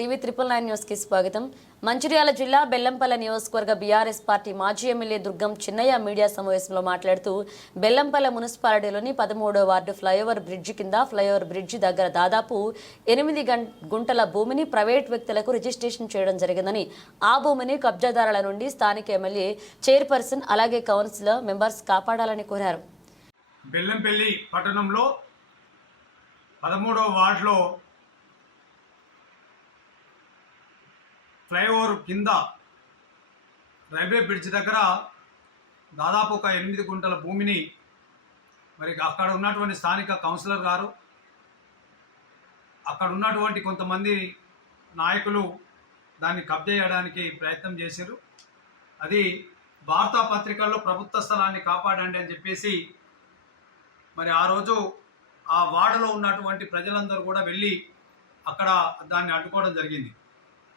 TV triple nine న్యూస్కి స్వాగతం. మంచిర్యాల జిల్లా బెల్లంపల్లి నియోజకవర్గ బీఆర్ఎస్ పార్టీ మాజీ ఎమ్మెల్యే దుర్గం చిన్నయ్య మీడియా సమావేశంలో మాట్లాడుతూ బెల్లంపల్లి మున్సిపాలిటీలోని పదమూడో వార్డు ఫ్లైఓవర్ బ్రిడ్జి కింద ఫ్లైఓవర్ బ్రిడ్జి దగ్గర దాదాపు ఎనిమిది గుంటల భూమిని ప్రైవేట్ వ్యక్తులకు రిజిస్ట్రేషన్ చేయడం జరిగిందని ఆ భూమిని కబ్జాదారుల నుండి స్థానిక ఎమ్మెల్యే చైర్పర్సన్ అలాగే కౌన్సిలర్ మెంబర్స్ కాపాడాలని కోరారు. బెల్లంపల్లి పట్టణంలో పదమూడవ వార్డులో ఫ్లైఓవర్ కింద రైల్వే బ్రిడ్జ్ దగ్గర దాదాపు ఒక ఎనిమిది గుంటల భూమిని మరి అక్కడ ఉన్నటువంటి స్థానిక కౌన్సిలర్ గారు అక్కడ ఉన్నటువంటి కొంతమంది నాయకులు దాన్ని కబ్జా చేయడానికి ప్రయత్నం చేశారు. అది వార్తా పత్రికల్లో ప్రభుత్వ స్థలాన్ని కాపాడండి అని చెప్పేసి మరి ఆ రోజు ఆ వాడలో ఉన్నటువంటి ప్రజలందరూ కూడా వెళ్ళి అక్కడ దాన్ని అడ్డుకోవడం జరిగింది.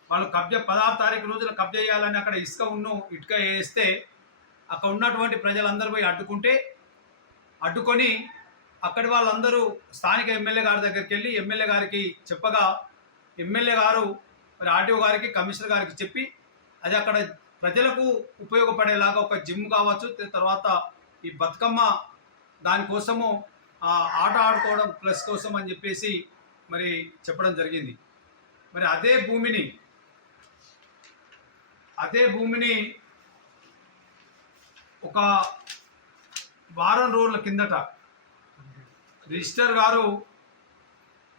వాళ్ళు కబ్జ పదహారు తారీఖు రోజున కబ్జా చేయాలని అక్కడ ఇసుక ఉన్ను ఇటుక వేస్తే అక్కడ ఉన్నటువంటి ప్రజలందరూ పోయి అడ్డుకుంటే అడ్డుకొని అక్కడి వాళ్ళందరూ స్థానిక ఎమ్మెల్యే గారి దగ్గరికి వెళ్ళి ఎమ్మెల్యే గారికి చెప్పగా ఎమ్మెల్యే గారు మరి ఆర్టీఓ గారికి కమిషనర్ గారికి చెప్పి అది అక్కడ ప్రజలకు ఉపయోగపడేలాగా ఒక జిమ్ కావచ్చు తర్వాత ఈ బతుకమ్మ దానికోసము ఆట ఆడుకోవడం ప్లస్ కోసం అని చెప్పేసి మరి చెప్పడం జరిగింది. మరి అదే భూమిని అదే భూమిని ఒక వారం రోజుల కిందట రిజిస్టర్ గారు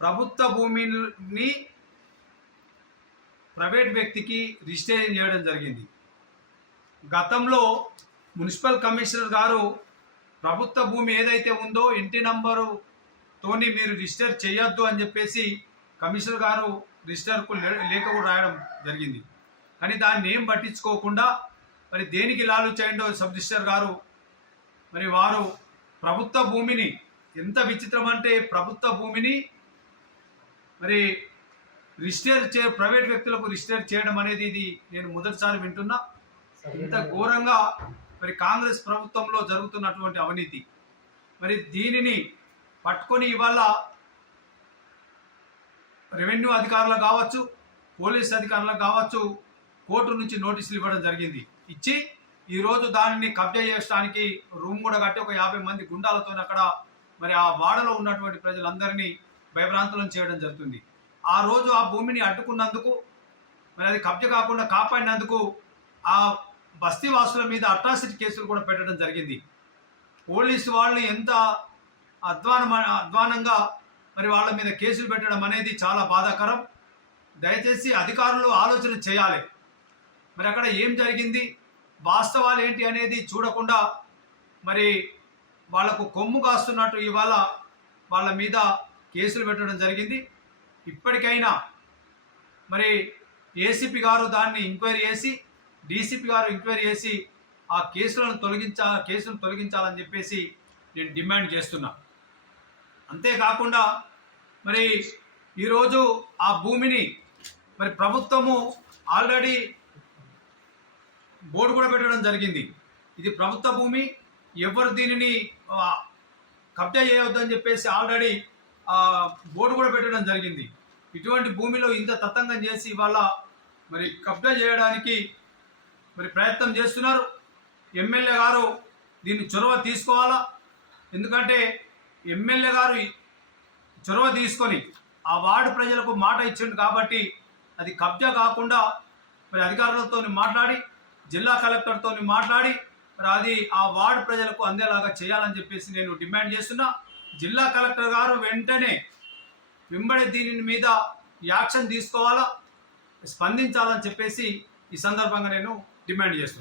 ప్రభుత్వ భూమిని ప్రైవేట్ వ్యక్తికి రిజిస్ట్రేషన్ చేయడం జరిగింది. గతంలో మున్సిపల్ కమిషనర్ గారు ప్రభుత్వ భూమి ఏదైతే ఉందో ఇంటి నంబరు తోని మీరు రిజిస్టర్ చేయొద్దు అని చెప్పేసి కమిషనర్ గారు రిజిస్టర్కు లేఖ కూడా రాయడం జరిగింది. కానీ దాన్ని ఏం పట్టించుకోకుండా మరి దేనికి లాలు చేయండో సబ్ రిజిస్టర్ గారు మరి వారు ప్రభుత్వ భూమిని ఎంత విచిత్రం అంటే ప్రభుత్వ భూమిని మరి రిజిస్టర్ చే ప్రైవేట్ వ్యక్తులకు రిజిస్టర్ చేయడం అనేది ఇది నేను మొదటిసారి వింటున్నా. ఇంత ఘోరంగా మరి కాంగ్రెస్ ప్రభుత్వంలో జరుగుతున్నటువంటి అవినీతి. మరి దీనిని పట్టుకొని ఇవాళ రెవెన్యూ అధికారులకు కావచ్చు పోలీస్ అధికారులకు కావచ్చు కోర్టు నుంచి నోటీసులు ఇవ్వడం జరిగింది. ఇచ్చి ఈరోజు దానిని కబ్జా చేయడానికి రూమ్ కూడా కట్టి ఒక యాభై మంది గుండాలతో అక్కడ మరి ఆ వాడలో ఉన్నటువంటి ప్రజలందరినీ భయభ్రాంతులను చేయడం జరుగుతుంది. ఆ రోజు ఆ భూమిని అడ్డుకున్నందుకు మరి అది కబ్జా కాకుండా కాపాడినందుకు ఆ బస్తీ వాసుల మీద అట్రాసిటీ కేసులు కూడా పెట్టడం జరిగింది. పోలీసు వాళ్ళు ఎంత అధ్వానం అధ్వానంగా మరి వాళ్ళ మీద కేసులు పెట్టడం అనేది చాలా బాధాకరం. దయచేసి అధికారులు ఆలోచన చేయాలి. మరి అక్కడ ఏం జరిగింది? వాస్తవాలు ఏంటి అనేది చూడకుండా మరి వాళ్ళకు కొమ్ము కాస్తున్నట్టు ఇవాళ వాళ్ళ మీద కేసులు పెట్టడం జరిగింది. ఇప్పటికైనా మరి ఏసీపీ గారు దాన్ని ఎంక్వైరీ చేసి డీసీపీ గారు ఎంక్వైరీ చేసి ఆ కేసులను తొలగించా కేసులను తొలగించాలని చెప్పేసి నేను డిమాండ్ చేస్తున్నా. అంతేకాకుండా మరి ఈరోజు ఆ భూమిని మరి ప్రభుత్వము ఆల్రెడీ బోర్డు కూడా పెట్టడం జరిగింది. ఇది ప్రభుత్వ భూమి ఎవరు దీనిని కబ్జా చేయవద్దని చెప్పేసి ఆల్రెడీ బోర్డు కూడా పెట్టడం జరిగింది. ఇటువంటి భూమిలో ఇంత తతంగం చేసి ఇవాళ మరి కబ్జా చేయడానికి మరి ప్రయత్నం చేస్తున్నారు. ఎమ్మెల్యే గారు దీన్ని చొరవ తీసుకోవాలా? ఎందుకంటే ఎమ్మెల్యే గారు చొరవ తీసుకొని ఆ వార్డు ప్రజలకు మాట ఇచ్చిండు కాబట్టి అది కబ్జా కాకుండా మరి అధికారులతో మాట్లాడి జిల్లా కలెక్టర్తో మాట్లాడి మరి అది ఆ వార్డు ప్రజలకు అందేలాగా చేయాలని చెప్పేసి నేను డిమాండ్ చేస్తున్నా. జిల్లా కలెక్టర్ గారు వెంటనే వెంబడి దీని మీద యాక్షన్ తీసుకోవాలా స్పందించాలని చెప్పేసి ఈ సందర్భంగా నేను డిమాండ్ చేస్తున్నాను